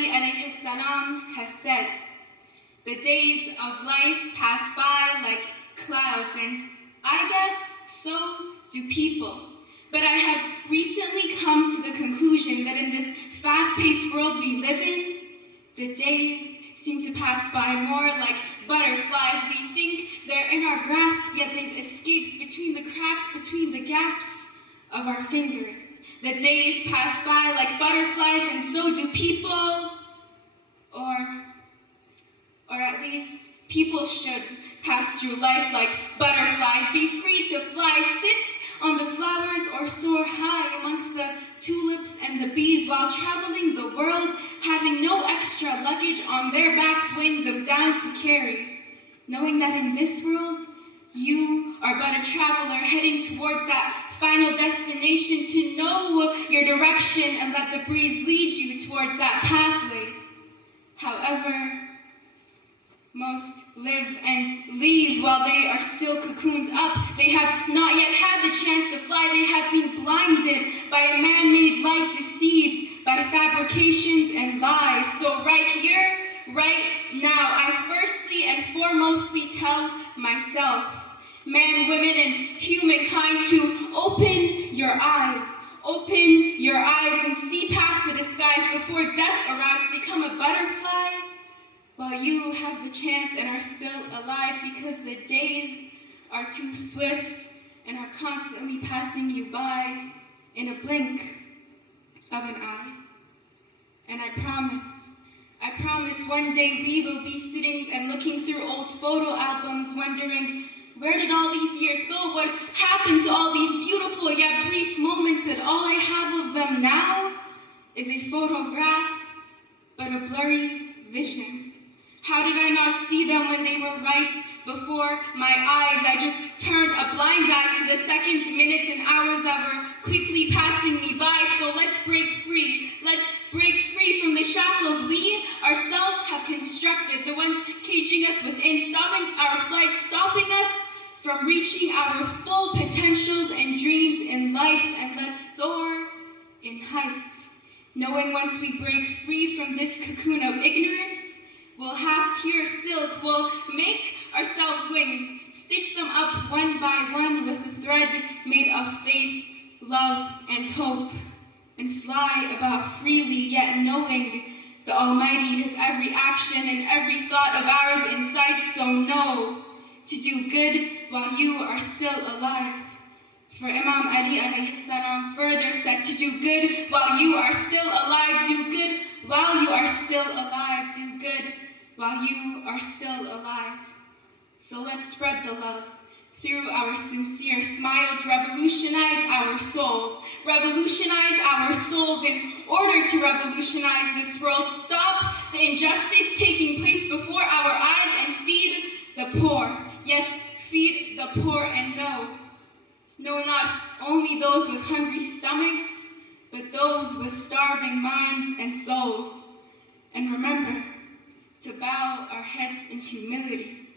Ali alayhi salam has said, "The days of life pass by like clouds, and I guess so do people." But I have recently come to the conclusion that in this fast-paced world we live in, the days seem to pass by more like butterflies. We think they're in our grasp, yet they've escaped between the cracks, between the gaps of our fingers. The days pass by like butterflies, and so do people, or at least people should pass through life like butterflies. Be free to fly, sit on the flowers, or soar high amongst the tulips and the bees while traveling the world, having no extra luggage on their backs weighing them down to carry. Knowing that in this world, you are but a traveler heading towards that final destination, to know your direction and let the breeze lead you towards that pathway. However, most live and leave while they are still cocooned up. They have not yet had the chance to fly. They have been blinded by a man-made light, deceived by fabrications and lies. So right here, right now, I firstly and foremostly tell myself, man, women, and humankind, to open your eyes. Open your eyes and see past the disguise before death arrives. Become a butterfly while you have the chance and are still alive, because the days are too swift and are constantly passing you by in a blink of an eye. And I promise one day we will be sitting and looking through old photo albums, wondering, where did all these years go? What happened to all these beautiful yet brief moments that all I have of them now is a photograph, but a blurry vision? How did I not see them when they were right before my eyes? I just turned a blind eye to the seconds, minutes, and hours that were quickly passing me by. So let's break free. Let's break free from the shackles we ourselves have constructed, the ones caging us within, stopping our flight, stopping us from reaching our full potentials and dreams in life. And let's soar in heights, knowing once we break free from this cocoon of ignorance, we'll have pure silk. We'll make ourselves wings, stitch them up one by one with a thread made of faith, love, and hope, and fly about freely, yet knowing the Almighty has every action and every thought of ours in sight. So know to do good while you are still alive. For Imam Ali alayhi salam further said, to do good while you are still alive. Do good while you are still alive. Do good while you are still alive. So let's spread the love through our sincere smiles, revolutionize our souls. Revolutionize our souls in order to revolutionize this world. Stop the injustice taking place before our eyes and feed the poor. Yes, feed the poor, and know not only those with hungry stomachs, but those with starving minds and souls. And remember to bow our heads in humility,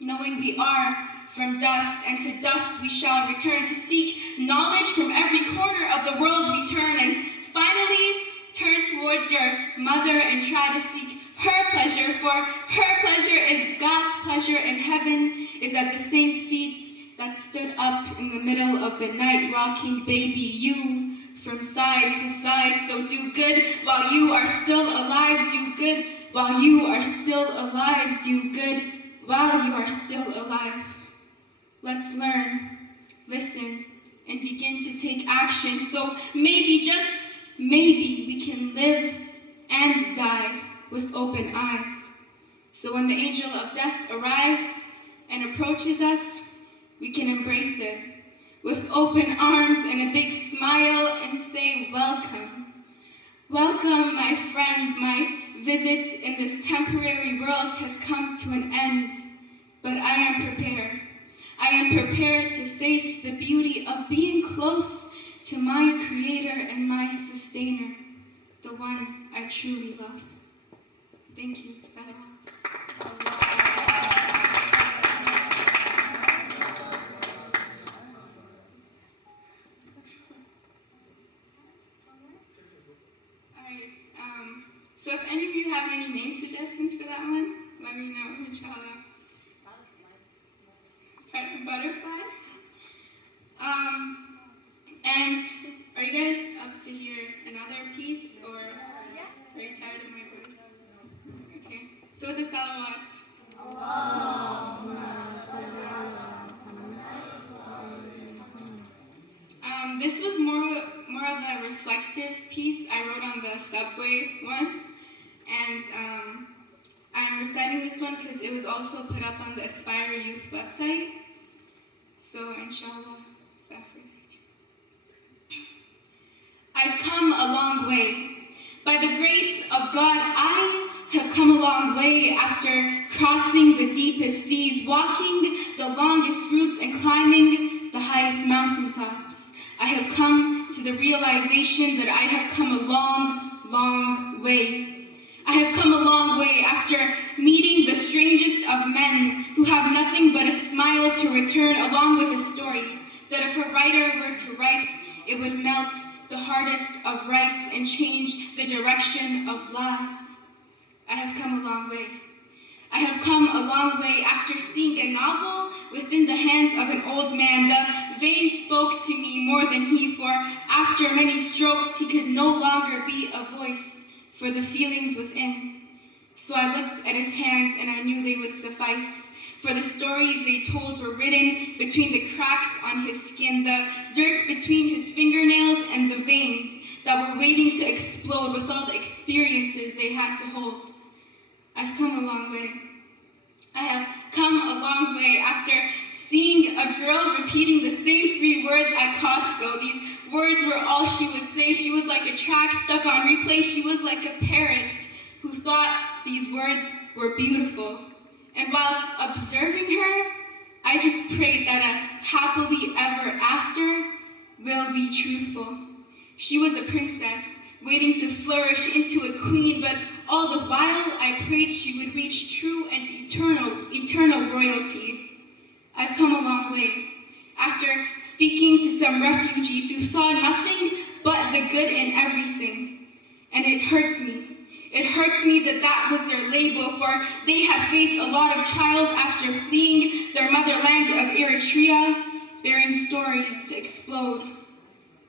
knowing we are from dust, and to dust we shall return, to seek knowledge from every corner of the world we turn, and finally turn towards your mother and try to seek her pleasure, for her pleasure is God's pleasure, and heaven is at the same feet that stood up in the middle of the night, rocking baby you from side to side. So do good while you are still alive. Do good while you are still alive. Do good while you are still alive. Let's learn, listen, and begin to take action. So maybe, just maybe, we can live and die with open eyes. So when the angel of death arrives and approaches us, we can embrace it with open arms and a big smile and say, welcome. Welcome, my friend. My visit in this temporary world has come to an end, but I am prepared. I am prepared to face the beauty of being close to my Creator and my Sustainer, the one I truly love. Thank you, Sarah. So if any name suggestions for that one, let me know, inshallah. Butterfly. And are you guys up to hear another piece, or are you tired of my voice? Okay. So the salawat. This was more of a reflective piece I wrote on the subway once, and I'm reciting this one because it was also put up on the Aspire Youth website. So inshallah, without further ado. I've come a long way. By the grace of God, I have come a long way after crossing the deepest seas, walking the longest routes, and climbing the highest mountaintops. I have come to the realization that I have come a long, long way. I have come a long way after meeting the strangest of men who have nothing but a smile to return, along with a story that if a writer were to write, it would melt the hardest of rights and change the direction of lives. I have come a long way. I have come a long way after seeing a novel within the hands of an old man. The vein spoke to me more than he, for after many strokes, he could no longer be a voice for the feelings within. So I looked at his hands and I knew they would suffice, for the stories they told were written between the cracks on his skin, the dirt between his fingernails, and the veins that were waiting to explode with all the experiences they had to hold. I've come a long way. I have come a long way after seeing a girl repeating the same 3 words at Costco. These words were all she would say. She was like a track stuck on replay. She was like a parrot who thought these words were beautiful. And while observing her, I just prayed that a happily ever after will be truthful. She was a princess, waiting to flourish into a queen, but all the while I prayed she would reach true and eternal royalty. I've come a long way. After speaking to some refugees who saw nothing but the good in everything. And it hurts me. It hurts me that that was their label, for they have faced a lot of trials after fleeing their motherland of Eritrea, bearing stories to explode.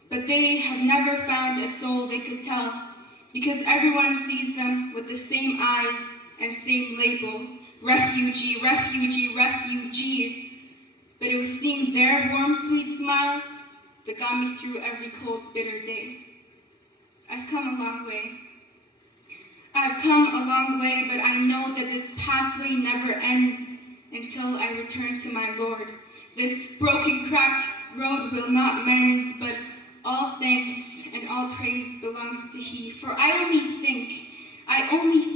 But they have never found a soul they could tell, because everyone sees them with the same eyes and same label, refugee, refugee, refugee. But it was seeing their warm, sweet smiles that got me through every cold, bitter day. I've come a long way. I've come a long way, but I know that this pathway never ends until I return to my Lord. This broken, cracked road will not mend, but all thanks and all praise belongs to He. For I only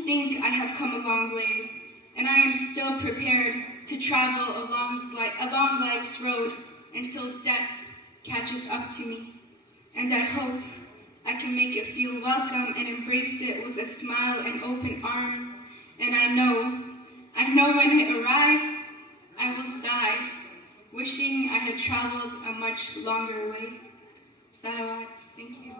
think I have come a long way, and I am still prepared to travel along life's road until death catches up to me. And I hope I can make it feel welcome and embrace it with a smile and open arms. And I know when it arrives, I will sigh, wishing I had traveled a much longer way. Salawat. Thank you.